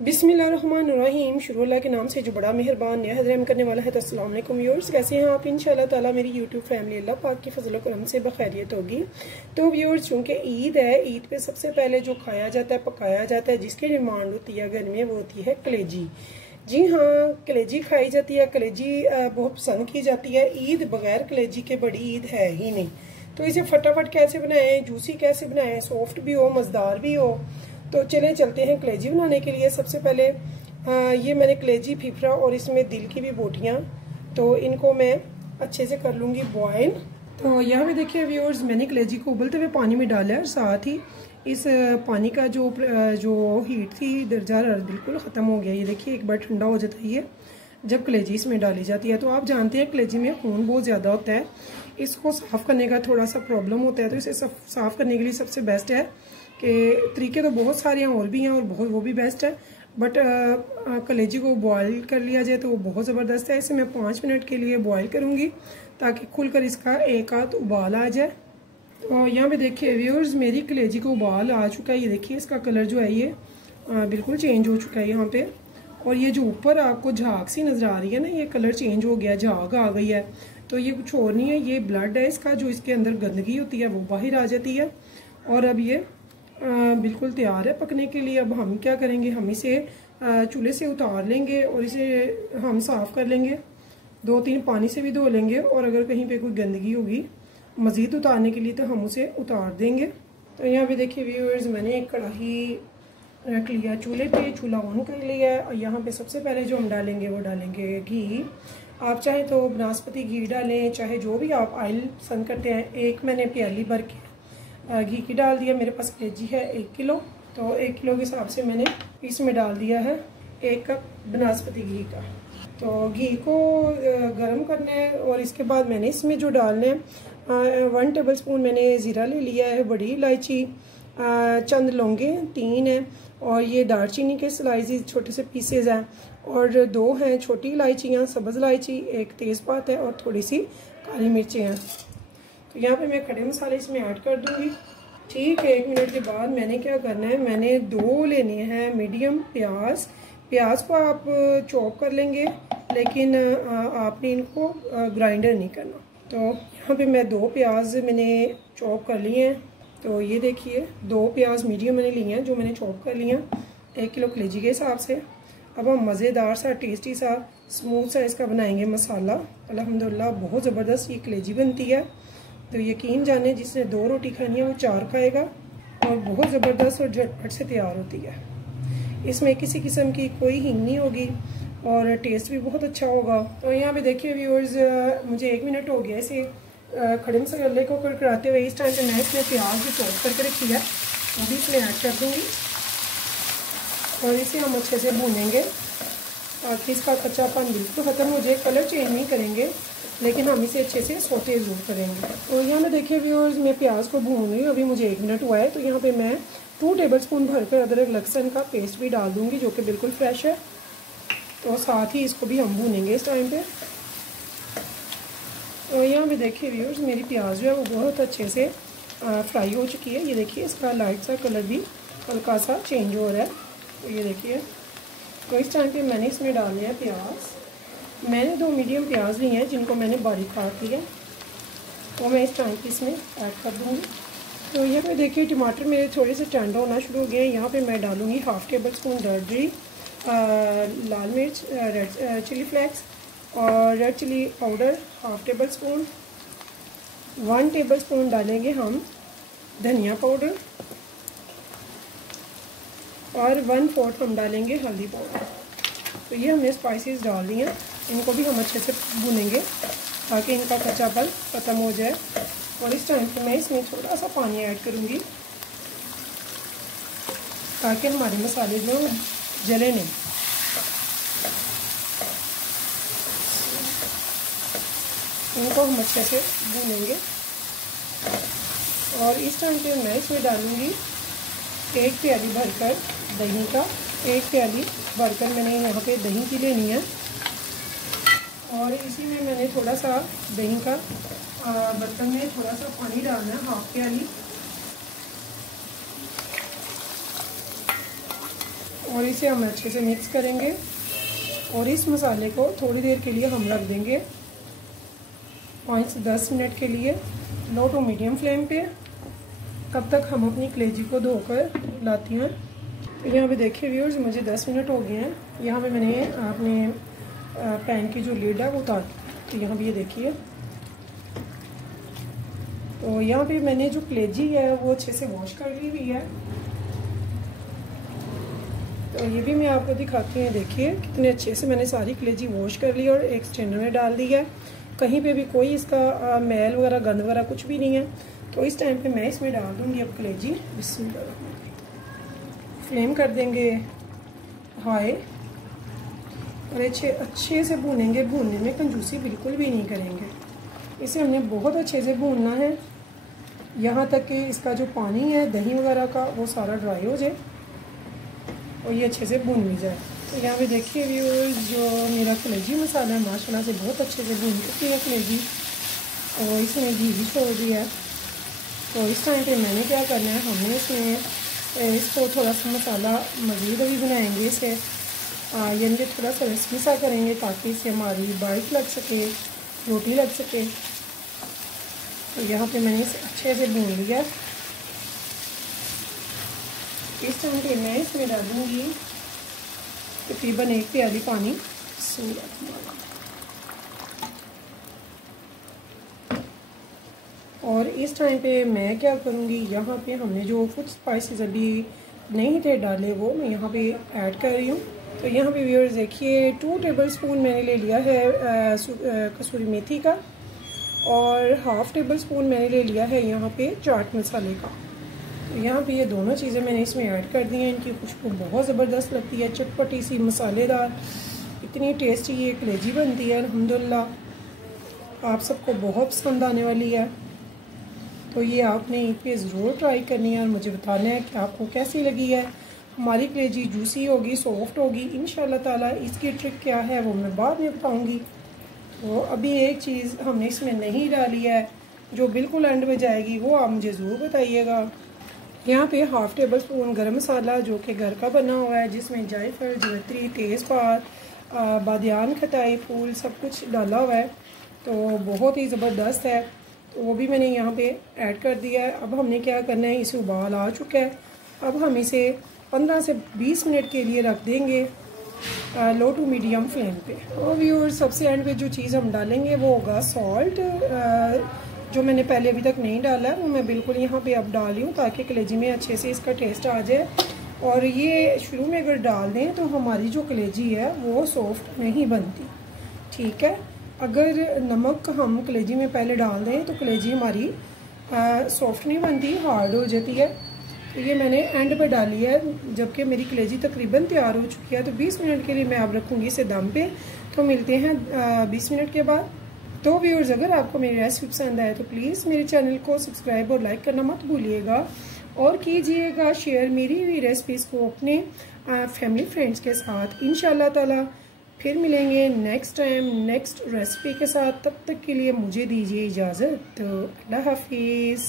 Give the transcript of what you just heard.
बिस्मिल्लाहिर्रहमानिर्रहीम। शुरू अल्लाह के नाम से जो बड़ा मेहरबान निहायत रहम करने वाला है। तो अस्सलाम वालेकुम व्यूअर्स, कैसे हैं आप? इंशाल्लाह ताला मेरी यूट्यूब फैमिली अल्लाह पाक की फजल करम से बखैरियत होगी। तो व्यूअर्स, चूँकि ईद है, ईद पे सबसे पहले जो खाया जाता है, पकाया जाता है, जिसकी डिमांड होती है घर में, वो होती है कलेजी। जी हाँ, कलेजी खाई जाती है। कलेजी बहुत पसंद की जाती है। ईद बगैर कलेजी के बड़ी ईद है ही नहीं। तो इसे फटाफट कैसे बनाएं, जूसी कैसे बनाएं, सॉफ्ट भी हो, मज़ेदार भी हो। तो चले चलते हैं कलेजी बनाने के लिए। सबसे पहले ये मैंने कलेजी फिफरा और इसमें दिल की भी बोटियाँ, तो इनको मैं अच्छे से कर लूँगी बॉयल। तो यहाँ पे देखिए व्यूअर्स, मैंने कलेजी को उबलते हुए पानी में डाला है। साथ ही इस पानी का जो हीट थी, दर्जा हरारत बिल्कुल ख़त्म हो गया। ये देखिए एक बार ठंडा हो जाता है ये जब कलेजी इसमें डाली जाती है। तो आप जानते हैं कलेजी में खून बहुत ज़्यादा होता है, इसको साफ़ करने का थोड़ा सा प्रॉब्लम होता है। तो इसे साफ़ करने के लिए सबसे बेस्ट है कि तरीके तो बहुत सारे हैं और भी हैं, और वो भी बेस्ट है, बट कलेजी को बॉयल कर लिया जाए तो वो बहुत ज़बरदस्त है। इसे मैं 5 मिनट के लिए बॉयल करूँगी ताकि खुलकर इसका एक आध उबाल आ जाए। तो यहाँ पे देखिए व्यूअर्स, मेरी कलेजी को उबाल आ चुका है। ये देखिए इसका कलर जो है ये बिल्कुल चेंज हो चुका है यहाँ पे। और ये जो ऊपर आपको झाग सी नज़र आ रही है ना, ये कलर चेंज हो गया, झाग आ गई है। तो ये कुछ और नहीं है, ये ब्लड है इसका, जो इसके अंदर गंदगी होती है वो बाहर आ जाती है। और अब ये बिल्कुल तैयार है पकने के लिए। अब हम क्या करेंगे, हम इसे चूल्हे से उतार लेंगे और इसे हम साफ़ कर लेंगे, 2-3 पानी से भी धो लेंगे। और अगर कहीं पे कोई गंदगी होगी मज़ीद उतारने के लिए तो हम उसे उतार देंगे। तो यहाँ पे देखिए व्यूअर्स, मैंने एक कढ़ाई रख लिया चूल्हे पे, चूल्हा ऑन कर लिया है। और यहाँ पे सबसे पहले जो हम डालेंगे वो डालेंगे घी। आप चाहे तो बनास्पति घी डालें, चाहे जो भी आप ऑयल पसंद करते हैं। एक मैंने प्याली भर के घी की डाल दिया। मेरे पास कलेजी है 1 किलो, तो 1 किलो के हिसाब से मैंने इसमें डाल दिया है 1 कप बनास्पति घी का। तो घी को गर्म करना है और इसके बाद मैंने इसमें जो डालना है 1 टेबल स्पून मैंने ज़ीरा ले लिया है, बड़ी इलायची, चंद लौंगे 3 हैं, और ये दालचीनी के स्लाइसेस छोटे से पीसेज हैं, और 2 हैं छोटी इलायचियाँ, सब्ज़ इलायची, 1 तेज़पात है और थोड़ी सी काली मिर्चें हैं। तो यहाँ पे मैं खड़े मसाले इसमें ऐड कर दूँगी। ठीक है, 1 मिनट के बाद मैंने क्या करना है, मैंने 2 लेने हैं मीडियम प्याज। प्याज को आप चॉप कर लेंगे, लेकिन आपने इनको ग्राइंडर नहीं करना। तो यहाँ पे मैं 2 प्याज मैंने चॉप कर लिए हैं। तो ये देखिए 2 प्याज मीडियम मैंने लिए हैं, जो मैंने चॉप कर लिए हैं 1 किलो कलेजी के हिसाब से। अब हम मज़ेदार सा, टेस्टी सा, स्मूथ सा इसका बनाएंगे मसाला। अल्हम्दुलिल्लाह बहुत ज़बरदस्त ये कलेजी बनती है। तो यकीन जाने, जिसने 2 रोटी खानी है वो 4 खाएगा, और बहुत ज़बरदस्त और झटपट से तैयार होती है। इसमें किसी किस्म की कोई हींग नहीं होगी और टेस्ट भी बहुत अच्छा होगा। तो यहाँ पे देखिए व्यूअर्स, मुझे 1 मिनट हो गया इसे खड़े मसाले को करकराते हुए। इस टाइम पे मैं इसमें प्याज भी चॉप करके रखी है, वो भी इसमें ऐड कर दूँगी, और इसे हम अच्छे से भूनेंगे ताकि इसका कच्चापन बिल्कुल ख़त्म हो जाए। कलर चेंज नहीं करेंगे, लेकिन हम इसे अच्छे से सोते ज़रूर करेंगे। तो यहाँ पे देखिए व्यूअर्स, मैं प्याज को भून रही हूँ, अभी मुझे 1 मिनट हुआ है। तो यहाँ पे मैं 2 टेबल स्पून भरकर अदरक लहसुन का पेस्ट भी डाल दूँगी, जो कि बिल्कुल फ्रेश है। तो साथ ही इसको भी हम भूनेंगे इस टाइम पे। तो यहाँ पे देखिए व्यूअर्स, मेरी प्याज जो है वो बहुत अच्छे से फ्राई हो चुकी है। ये देखिए इसका लाइट सा कलर भी हल्का सा चेंज हो रहा है। तो ये देखिए, तो इस टाइम पे मैंने इसमें डाल लिया प्याज। मैंने 2 मीडियम प्याज ली हैं, जिनको मैंने बारीक काट लिया, तो मैं इस टाइम पे इसमें ऐड कर दूँगी। तो यहाँ पे देखिए टमाटर मेरे थोड़े से टेंडर होना शुरू हो गए हैं। यहाँ पे मैं डालूँगी 1/2 टेबल स्पून दरदरी लाल मिर्च, रेड चिली फ्लेक्स, और red chilli powder 1/2 tablespoon. 1 tablespoon डालेंगे हम धनिया पाउडर, और 1/4 हम डालेंगे हल्दी पाउडर। तो ये हमने स्पाइसेस डाल दी हैं, इनको भी हम अच्छे से भूनेंगे ताकि इनका कच्चापन ख़त्म हो जाए। और इस टाइम पे मैं इसमें थोड़ा सा पानी ऐड करूँगी ताकि हमारे मसाले जो जले नहीं। इनको हम अच्छे से भूनेंगे। और इस टाइम पे मैं इसमें डालूँगी 1 प्याली भरकर दही का। 1 प्याली भरकर मैंने यहाँ पे दही की लेनी है, और इसी में मैंने थोड़ा सा दही का बर्तन में थोड़ा सा पानी डालना है, 1/2 प्याली। और इसे हम अच्छे से मिक्स करेंगे और इस मसाले को थोड़ी देर के लिए हम रख देंगे 5 से 10 मिनट के लिए लो टू मीडियम फ्लेम पे। तब तक हम अपनी कलेजी को धोकर लाती हैं। तो यहाँ पे देखिए व्यूअर्स, मुझे 10 मिनट हो गए हैं। यहाँ पे मैंने अपने पैन की जो लीड है वो उतार दी। तो यहाँ पे ये देखिए, तो यहाँ पे मैंने जो कलेजी है वो अच्छे से वॉश कर ली हुई है। तो ये भी मैं आपको दिखाती हूँ। देखिए कितने अच्छे से मैंने सारी कलेजी वॉश कर ली और एक स्ट्रेनर में डाल दी है। कहीं पे भी कोई इसका मैल वगैरह गंद वगैरह कुछ भी नहीं है। तो इस टाइम पे मैं इसमें डाल दूँगी अब कलेजी। फ्लेम कर देंगे हाई और अच्छे से भूनेंगे। भूनने में कंजूसी बिल्कुल भी नहीं करेंगे। इसे हमने बहुत अच्छे से भूनना है यहाँ तक कि इसका जो पानी है दही वगैरह का वो सारा ड्राई हो जाए और ये अच्छे से भून भी जाए। तो यहाँ पे देखिए व्यूअर्स, जो मेरा कलेजी मसाला है माशाल्लाह से बहुत अच्छे से भून चुकी है कलेजी और इसमें घी भी छोड़ दिया है। तो इस टाइम पे मैंने क्या करना है, हमने इसमें इसको थोड़ा सा मसाला मज़ीद अभी बनाएंगे। इसे यानी कि थोड़ा सा रसमिसा करेंगे ताकि इसे हमारी बाइट लग सके, रोटी लग सके। तो यहाँ पे मैंने इसे अच्छे से भून लिया। इस टाइम पे मैं इसमें डालूँगी तकरीबन 1 प्याली पानी। और इस टाइम पे मैं क्या करूँगी, यहाँ पे हमने जो कुछ स्पाइसेस अभी नहीं थे डाले वो मैं यहाँ पे ऐड कर रही हूँ। तो यहाँ पे व्यूअर्स देखिए 2 टेबलस्पून मैंने ले लिया है कसूरी मेथी का और हाफ़ टेबल स्पून मैंने ले लिया है यहाँ पे चाट मसाले का। तो यहाँ पे ये दोनों चीज़ें मैंने इसमें ऐड कर दी हैं। इनकी खुशबू बहुत ज़बरदस्त लगती है, चटपटी सी मसालेदार, इतनी टेस्टी ये कलेजी बनती है। अल्हम्दुलिल्लाह आप सबको बहुत पसंद आने वाली है। तो ये आपने ईद पे ज़रूर ट्राई करनी है और मुझे बताना है कि आपको कैसी लगी है। हमारी कलेजी जूसी होगी, सॉफ्ट होगी इंशाल्लाह ताला। इसकी ट्रिक क्या है वो मैं बाद में बताऊँगी। तो अभी एक चीज़ हमने इसमें नहीं डाली है जो बिल्कुल एंड में जाएगी, वो आप मुझे ज़रूर बताइएगा। यहाँ पे हाफ़ टेबल स्पून गरम मसाला जो कि घर का बना हुआ है, जिसमें जायफल, जवित्री, तेज़पात, बादियान, खटाई फूल सब कुछ डाला हुआ है। तो बहुत ही ज़बरदस्त है। तो वो भी मैंने यहाँ पे ऐड कर दिया है। अब हमने क्या करना है, इसे उबाल आ चुका है। अब हम इसे 15 से 20 मिनट के लिए रख देंगे लो टू मीडियम फ्लेम पे। और व्यूअर्स, सबसे एंड पे जो चीज़ हम डालेंगे वो होगा सॉल्ट, जो मैंने पहले अभी तक नहीं डाला है वो मैं बिल्कुल यहाँ पे अब डाल रही हूँ ताकि कलेजी में अच्छे से इसका टेस्ट आ जाए। और ये शुरू में अगर डाल दें तो हमारी जो कलेजी है वो सॉफ्ट नहीं बनती, ठीक है। अगर नमक हम कलेजी में पहले डाल दें तो कलेजी हमारी सॉफ्ट नहीं बनती, हार्ड हो जाती है। तो ये मैंने एंड पे डाली है जबकि मेरी कलेजी तकरीबन तैयार हो चुकी है। तो 20 मिनट के लिए मैं अब रखूँगी इसे दम पे। तो मिलते हैं 20 मिनट के बाद। तो व्यूअर्स, अगर आपको मेरी रेसिपी पसंद आए तो प्लीज़ मेरे चैनल को सब्सक्राइब और लाइक करना मत भूलिएगा और कीजिएगा शेयर मेरी हुई रेसिपीज़ को अपने फैमिली फ्रेंड्स के साथ। इंशाल्लाह ताला फिर मिलेंगे नेक्स्ट टाइम नेक्स्ट रेसिपी के साथ। तब तक के लिए मुझे दीजिए इजाज़त। तो अल्लाह हाफिज़।